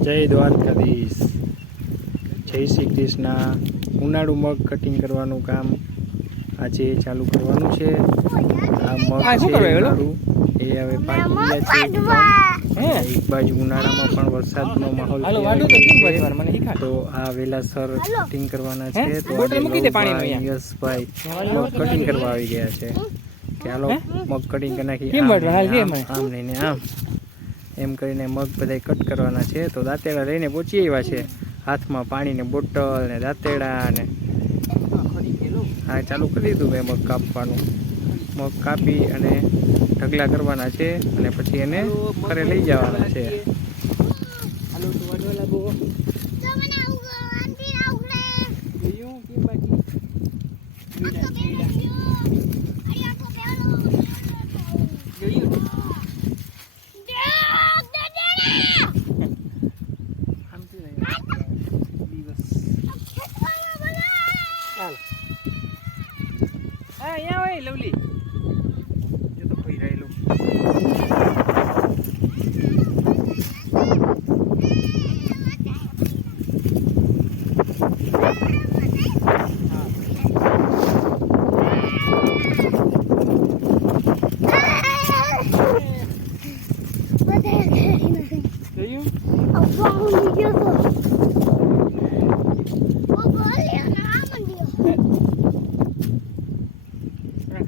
જય દ્વારકાધીશ, જય શ્રી કૃષ્ણ। ઉનાળુ મગ કટિંગ કરવાનું કામ આજે ચાલુ કરવાનું છે। આ મગ છે ઉનાળુ એ હવે પાકી ગયા છે। એક બાજુ ઉનાળામાં પણ વરસાદનો માહોલ છે તો આ વેલાસર કટિંગ કરવાના છે। તો યશભાઈ મગ કટિંગ કરવા આવી ગયા છે કે હાલો મગ કટિંગ કરી નાખી, આમ લઈને આમ એમ કરીને મગ બધા કટ કરવાના છે। તો દાંતેડા લઈને પહોંચી આવ્યા છે, હાથમાં પાણીની બોટલ ને દાંતેડા ને હા ચાલુ કરી દીધું મેં મગ કાપવાનું। મગ કાપી અને ઢગલા કરવાના છે અને પછી એને ઘરે લઈ જવાના છે। અહીંયા હોય લવલી જો તો કોઈ રહેલું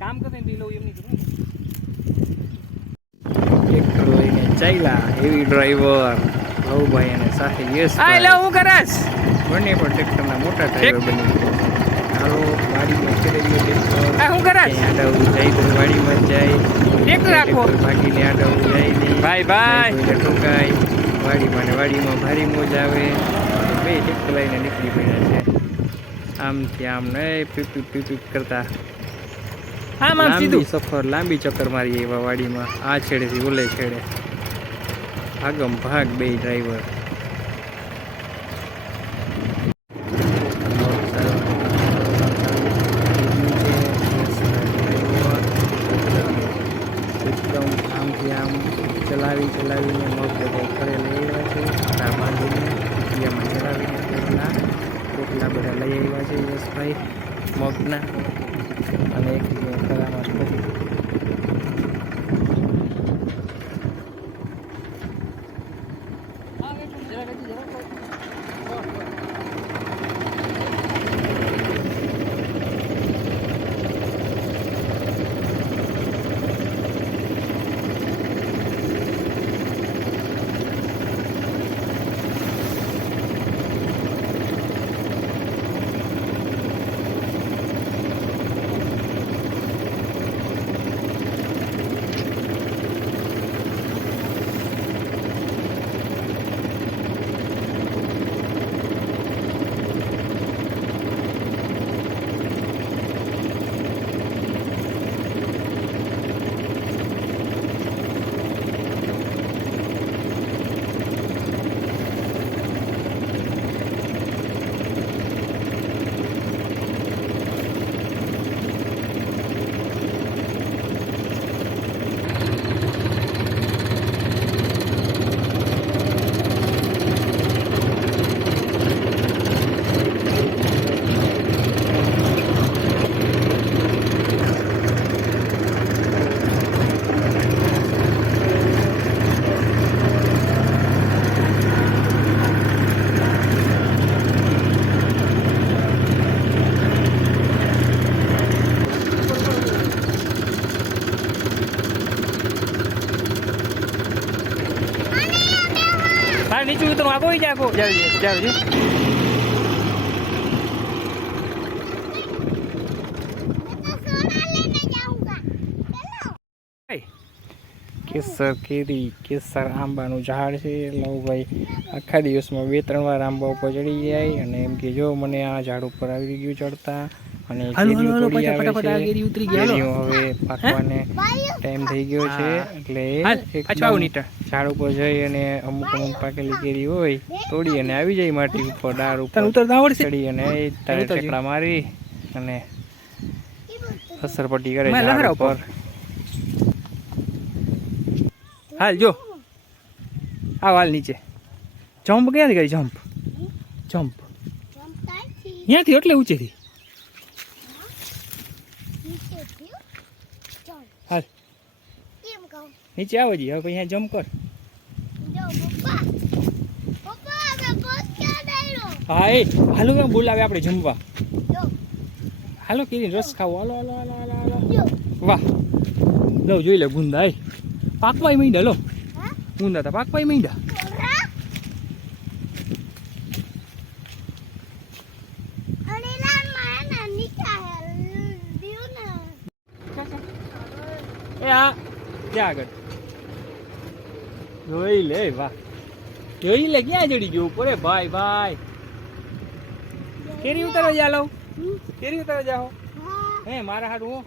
કામ કરે ને લો એમ નહીં કરું। ટ્રેક્ટર લઈને ચાલ્યા હેવી ડ્રાઈવર ભાઈ અને સાથે યસ ભાઈ હું કરસ બંને પણ ટ્રેક્ટરના મોટા ડ્રાઈવર બની ગયા। હાલો વાડીમાં ચડી ગયો ટ્રેક્ટર હું કરસ આડાવું જાય તો વાડીમાં જાય ટ્રેક્ટર રાખો ભાગીને આડાવું જાય નહીં ભાઈ ભાઈ ઠોકાય વાડીમાં ને વાડીમાં ભારી મોજ આવે। બે ટ્રેક્ટર લઈને નીકળી પડ્યા છે આમથી આમ નહીં પીપ પીપ કરતા લાંબી સફર લાંબી ચક્કર મારી એવા વાડીમાં આ છેડેથી ઓલે છેડે ભાગમ ભાગ બે ડ્રાઈવર। એકદમ આમથી આમ ચલાવીને મગ બધા ઘરે લઈ આવ્યા છે, આ બાંધીને એમાં ચલાવીને ટોટલા બધા લઈ આવ્યા છે યશભાઈ મગના અને એક કલામાં નીચું તો આગો જાગો જાવજી કેસર કેરી કેસર આંબાનું ઝાડ છે। લવભાઈ આખા દિવસમાં 2-3 વાર આંબા ઉપર ચડી જાય અને એમ કે જો મને આ ઝાડ ઉપર આવી ગયું ચડતા અને કેરીઓ તોડી આવે છે। કેરીઓ હવે પાકવાને ટાઈમ થઈ ગયો છે એટલે ઝાડ ઉપર જઈ અને અમુક પાકેલી કેરી હોય તોડી અને આવી જાય માટી ઉપર ડાળ ઉપર ચડી અને તારે ટેકડા મારી અને અસરપટ્ટી કરે ઝાડ ઉપર। હાલ જો આ વાલ નીચે જમ્પ ક્યાંથી કરી જમ્પ જમ્પ ત્યાંથી એટલે ઊંચેથી હાલ નીચે આવો જી હવે અહીંયા જમ્પ કર હા એ હાલો કેમ બોલાવે આપણે જમવા હાલો કેરી રસ ખાવો હાલો હાલો હાલો હાલો હાલો વાહ લો જોઈ લે ગુંદા એ પાકવાય માંડ્યા લો ગુંદા તો પાકવાય માંડ્યા એ હા ક્યાં આગળ જોઈ લે વાહ જોઈ લે ક્યાં ચડી ગયું પોરે ભાઈ ભાઈ કેરી ઉતારો જા લઉં કેરી ઉતારો જાઓ હે મારા હારું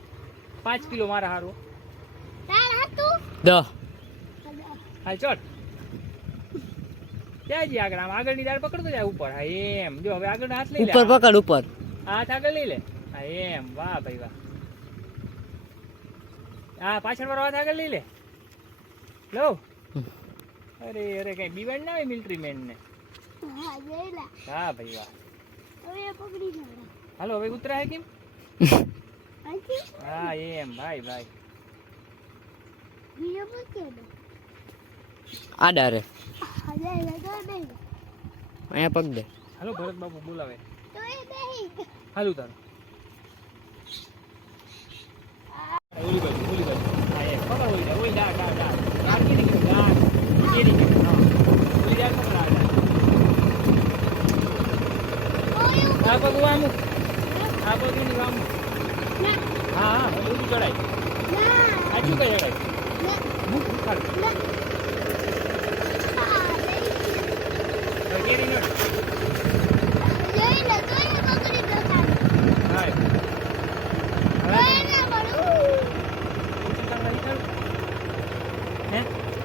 5 કિલો મારા હારું 10 હાલ ચોટ ક્યાં જી આગળ આમ આગળની દાળ પકડતો જાય ઉપર હા એમ જો હવે આગળ હાથ લઈ લે ઉપર પકડ ઉપર હાથ આગળ લઈ લે હા એમ વાહ ભાઈ વાહ હા પાછળ વાળો હાથ આગળ લઈ લે લો અરે અરે કઈ બીવાડ ના હોય મિલિટરી મેન ને હા ભાઈ વાહ હાલો હવે ઉતરા હે કેમ હા એમ ભાઈ ભાઈ આડા રે અહીંયા પગ દે હાલો ભરત બાપુ બોલાવે હાલ ઉતારો ઓલી બાજુ હા એ પકડ ઓલી દાળ દાળ કેરી દાળ કેરી હા ઓલી દાળ પકડ આ પગ આમ આ પગ ની આમ હા હા ઓલી ચડાય આ શું કઈ ચડાય મુખ ઉખાડ કેરી નો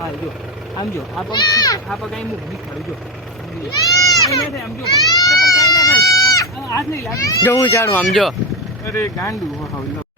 હા જો આમ જો આ પગ આઈ મુખ નીકળ્યું જો કાઈ ના થાય આમ જો પણ કાઈ ના થાય હાથ નહીં લાગે જો હું જાણું આમ જો અરે ગાંડું હા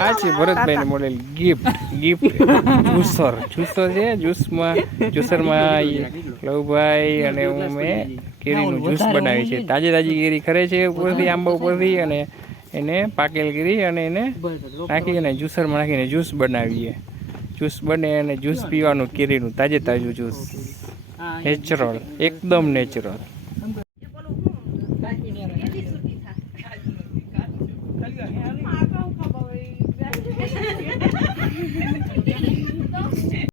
આ છે ભરતભાઈ મોડેલ ગિફ્ટ જ્યુસર છે જ્યુસરમાં લવભાઈ અને હું મેં કેરીનું જ્યુસ બનાવી છે તાજી કેરી ખરે છે ઉપરથી આંબા ઉપરથી અને એને પાકેલ કરી અને એને નાખી અને જ્યુસરમાં નાખીને જ્યુસ બનાવીએ જ્યુસ બને અને જ્યુસ પીવાનું કેરીનું તાજું જ્યુસ નેચરલ એકદમ નેચરલ